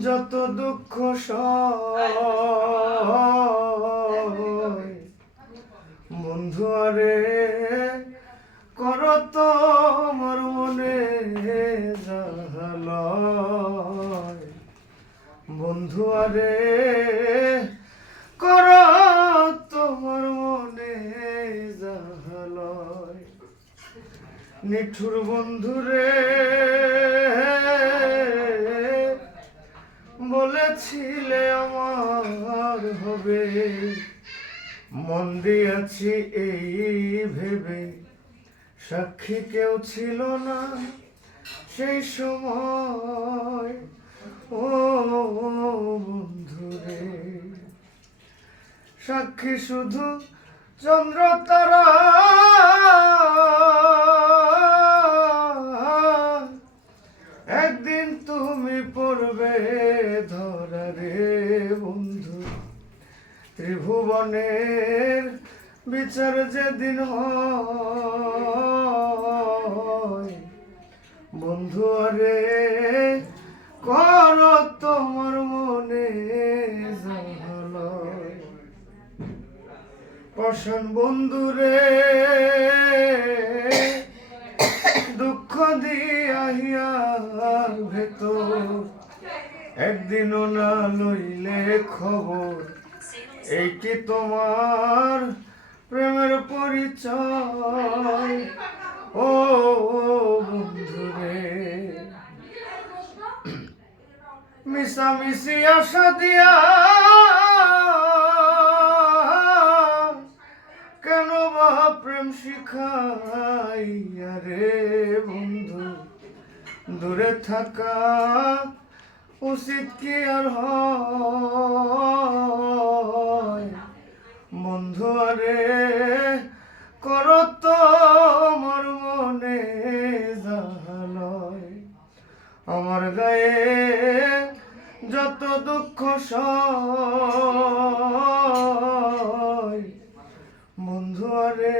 যত দুঃখ বন্ধু আরে কর তোমার মনে জাহালয় বন্ধু আরে কর তোমার মনে জাহালয় নিঠুর বন্ধুরে বলেছিলে আমার হবে মন দিয়েছি এই ভেবে সাক্ষী কেউ ছিল না সেই সময় ও বন্ধুরে সাক্ষী শুধু চন্দ্র তারা একদিন তুমি পড়বে ধরা রে বন্ধু ত্রিভুবনের বিচার যেদিন হয় বন্ধু আরে কর তোমার মনে জাহালয় পাষাণ বন্ধুরে দুঃখ দিয়া হিয়ার ভেতর একদিনও না লইলে খবর এই কি তোমার প্রেমের পরিচয় ও বন্ধুরে মিশামিশি আশা দিয়া কেন বা প্রেম শিখাইয়া রে বন্ধু দূরে থাকা উচিত কি আর হয় বন্ধু আরে কর তোমার মনে জাহালয় আমার গায়ে যত দুঃখ সয় বন্ধু আরে